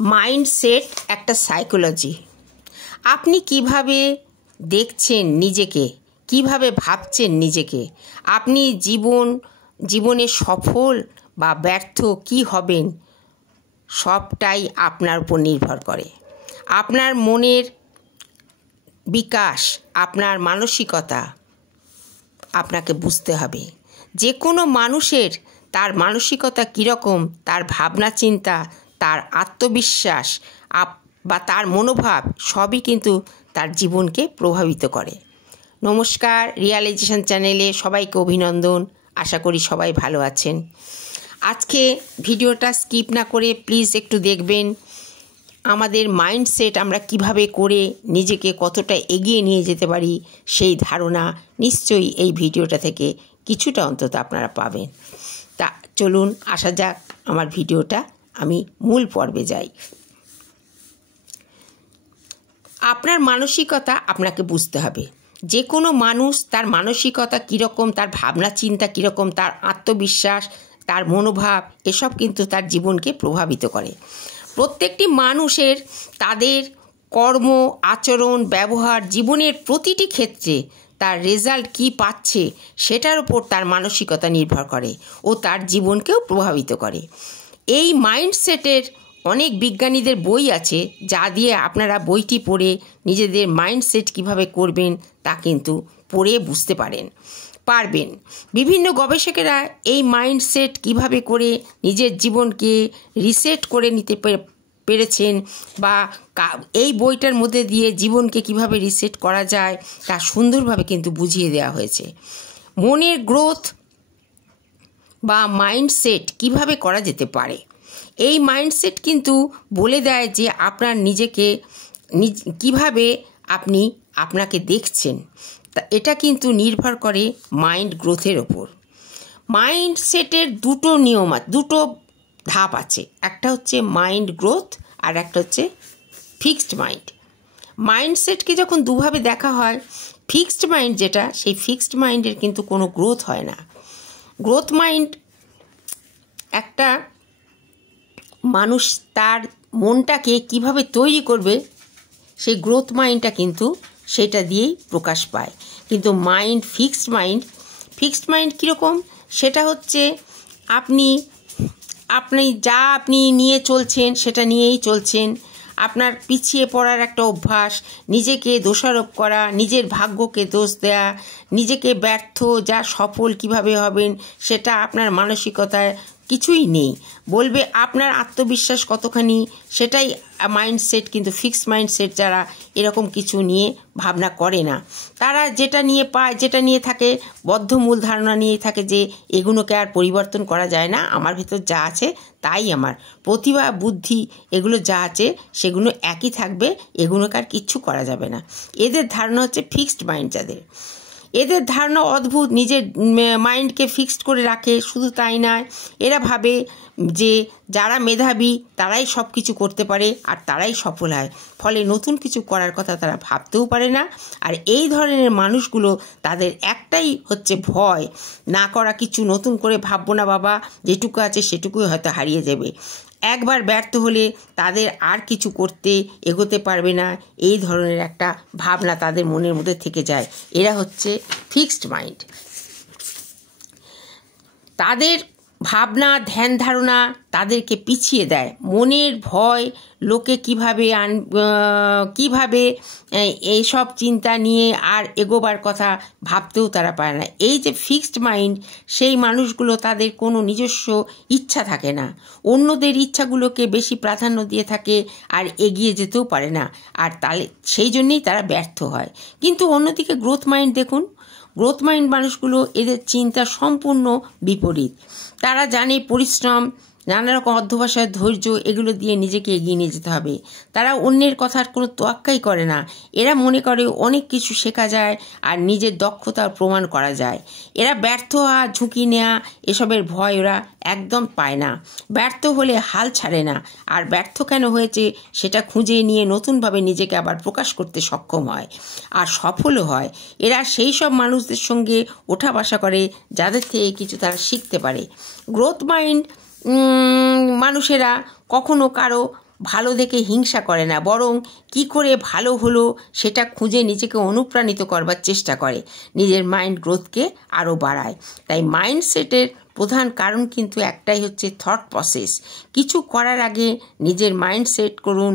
Mindset একটা psychology. আপনি কিভাবে দেখছেন নিজেকে, কিভাবে ভাবছেন নিজেকে, আপনি জীবনে সফল বা ব্যর্থ কি হবেন, সবটাই আপনার উপর নির্ভর করে। আপনার মনের বিকাশ, আপনার মানসিকতা আপনাকে বুঝতে হবে। যে কোনো মানুষের তার মানসিকতা কীরকম, তার ভাবনা চিন্তা, তার আত্মবিশ্বাস বা তার মনোভাব সবই কিন্তু তার জীবনকে প্রভাবিত করে। নমস্কার, রিয়ালাইজেশন চ্যানেলে সবাইকে অভিনন্দন। আশা করি সবাই ভালো আছেন। আজকে ভিডিওটা স্কিপ না করে প্লিজ একটু দেখবেন। আমাদের মাইন্ডসেট আমরা কিভাবে করে নিজেকে কতটা এগিয়ে নিয়ে যেতে পারি সেই ধারণা নিশ্চয়ই এই ভিডিওটা থেকে কিছুটা অন্তত আপনারা পাবেন। তা চলুন আসা যাক আমার ভিডিওটা, আমি মূল পর্বে যাই। আপনার মানসিকতা আপনাকে বুঝতে হবে। যে কোনো মানুষ তার মানসিকতা কীরকম, তার ভাবনা চিন্তা কীরকম, তার আত্মবিশ্বাস, তার মনোভাব এসব কিন্তু তার জীবনকে প্রভাবিত করে। প্রত্যেকটি মানুষের তাদের কর্ম, আচরণ, ব্যবহার, জীবনের প্রতিটি ক্ষেত্রে তার রেজাল্ট কী পাচ্ছে সেটার উপর তার মানসিকতা নির্ভর করে ও তার জীবনকেও প্রভাবিত করে। এই মাইন্ডসেটের অনেক বিজ্ঞানীদের বই আছে, যা দিয়ে আপনারা বইটি পড়ে নিজেদের মাইন্ডসেট কিভাবে করবেন তা কিন্তু পড়ে বুঝতে পারবেন। বিভিন্ন গবেষকেরা এই মাইন্ডসেট কিভাবে করে নিজের জীবনকে রিসেট করে নিতে পেরেছেন বা এই বইটার মধ্যে দিয়ে জীবনকে কিভাবে রিসেট করা যায় তা সুন্দরভাবে কিন্তু বুঝিয়ে দেওয়া হয়েছে। মনের গ্রোথ বা মাইন্ডসেট কিভাবে করা যেতে পারে, এই মাইন্ডসেট কিন্তু বলে দেয় যে আপনার নিজেকে কিভাবে আপনি আপনাকে দেখছেন। তা এটা কিন্তু নির্ভর করে মাইন্ড গ্রোথের ওপর। মাইন্ডসেটের দুটো ধাপ আছে, একটা হচ্ছে মাইন্ড গ্রোথ আর একটা হচ্ছে ফিক্সড মাইন্ড। মাইন্ডসেটকে যখন দুভাবে দেখা হয়, ফিক্সড মাইন্ড যেটা, সেই ফিক্সড মাইন্ডের কিন্তু কোনো গ্রোথ হয় না। গ্রোথ মাইন্ড একটা মানুষ তার মনটাকে কিভাবে তৈরি করবে, সেই গ্রোথ মাইন্ডটা কিন্তু সেটা দিয়েই প্রকাশ পায়। কিন্তু ফিক্সড মাইন্ড কীরকম, সেটা হচ্ছে আপনি আপনি নিয়ে চলছেন সেটা নিয়েই চলছেন। আপনার পিছিয়ে পড়ার একটা অভ্যাস, নিজেকে দোষারোপ করা, নিজের ভাগ্যকে দোষ দেয়া, নিজেকে ব্যর্থ, যা সফল কিভাবে হবেন সেটা আপনার মানসিকতায় কিছুই নেই। বলবে আপনার আত্মবিশ্বাস কতখানি, সেটাই মাইন্ডসেট। কিন্তু ফিক্সড মাইন্ডসেট যারা এরকম কিছু নিয়ে ভাবনা করে না, তারা যেটা নিয়ে পায়, যেটা নিয়ে থাকে, বদ্ধমূল ধারণা নিয়ে থাকে যে এগুলোকে আর পরিবর্তন করা যায় না, আমার ভিতর যা আছে তাই আমার প্রতিভা, বুদ্ধি, এগুলো যা আছে সেগুলো একই থাকবে, এগুলোকে আর কিচ্ছু করা যাবে না। এদের ধারণা হচ্ছে ফিক্সড মাইন্ড যাদের। এদের ধারণা অদ্ভুত, নিজের মাইন্ডকে ফিক্সড করে রাখে। শুধু তাই নয়, এরা ভাবে যে যারা মেধাবী তারাই সব কিছু করতে পারে আর তারাই সফল হয়, ফলে নতুন কিছু করার কথা তারা ভাবতেও পারে না। আর এই ধরনের মানুষগুলো তাদের একটাই হচ্ছে ভয়, না করা কিছু, নতুন করে ভাববো না বাবা, যেটুকু আছে সেটুকুই হয়তো হারিয়ে যাবে। একবার ব্যর্থ হলে তাদের আর কিছু করতে এগোতে পারবে না, এই ধরনের একটা ভাবনা তাদের মনের মধ্যে থেকে যায়। এরা হচ্ছে ফিক্সড মাইন্ড। তাদের ভাবনা, ধ্যান ধারণা তাদেরকে পিছিয়ে দেয়। মনের ভয়, লোকে কিভাবে এইসব চিন্তা নিয়ে আর এগোবার কথা ভাবতেও তারা পারে না। এই যে ফিক্সড মাইন্ড, সেই মানুষগুলো তাদের কোনো নিজস্ব ইচ্ছা থাকে না, অন্যদের ইচ্ছাগুলোকে বেশি প্রাধান্য দিয়ে থাকে আর এগিয়ে যেতেও পারে না, আর তাহলে সেই জন্যেই তারা ব্যর্থ হয়। কিন্তু অন্যদিকে গ্রোথ মাইন্ড দেখুন, গ্রোথ মাইন্ড মানুষগুলো, এদের চিন্তা সম্পূর্ণ বিপরীত। তারা জানে পরিশ্রম, নানা রকম অধ্যবসায়, ধৈর্য, এগুলো দিয়ে নিজেকে এগিয়ে নিয়ে যেতে হবে। তারা অন্যের কথার কোনো তোয়াক্কাই করে না। এরা মনে করে অনেক কিছু শেখা যায় আর নিজের দক্ষতার প্রমাণ করা যায়। এরা ব্যর্থ হওয়া, ঝুঁকি নেওয়া, এসবের ভয় ওরা একদম পায় না। ব্যর্থ হলে হাল ছাড়ে না, আর ব্যর্থ কেন হয়েছে সেটা খুঁজে নিয়ে নতুনভাবে নিজেকে আবার প্রকাশ করতে সক্ষম হয় আর সফলও হয়। এরা সেই সব মানুষদের সঙ্গে ওঠা বসা করে যাদের থেকে কিছু তারা শিখতে পারে। গ্রোথ মাইন্ড মানুষেরা কখনো কারো ভালো দেখে হিংসা করে না, বরং কি করে ভালো হলো সেটা খুঁজে নিজেকে অনুপ্রাণিত করবার চেষ্টা করে, নিজের মাইন্ড গ্রোথকে আরও বাড়ায়। তাই মাইন্ডসেটের প্রধান কারণ কিন্তু একটাই হচ্ছে থট প্রসেস। কিছু করার আগে নিজের মাইন্ড সেট করুন,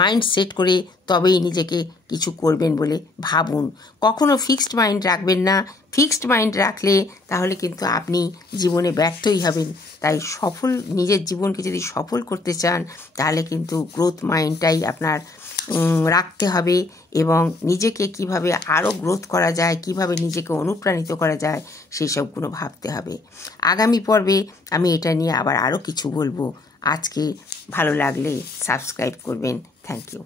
মাইন্ড সেট করে তবেই নিজেকে কিছু করবেন বলে ভাবুন। কখনো ফিক্সড মাইন্ড রাখবেন না। ফিক্সড মাইন্ড রাখলে তাহলে কিন্তু আপনি জীবনে ব্যর্থই হবেন। তাই নিজের জীবনকে যদি সফল করতে চান তাহলে কিন্তু গ্রোথ মাইন্ডটাই আপনার রাখতে হবে, এবং নিজেকে কিভাবে আরও গ্রোথ করা যায়, কিভাবে নিজেকে অনুপ্রাণিত করা যায় সেই সবগুলো ভাবতে হবে। আগামী পর্বে আমি এটা নিয়ে আবার আরও কিছু বলবো। আজকে ভালো লাগলে সাবস্ক্রাইব করবেন। Thank you.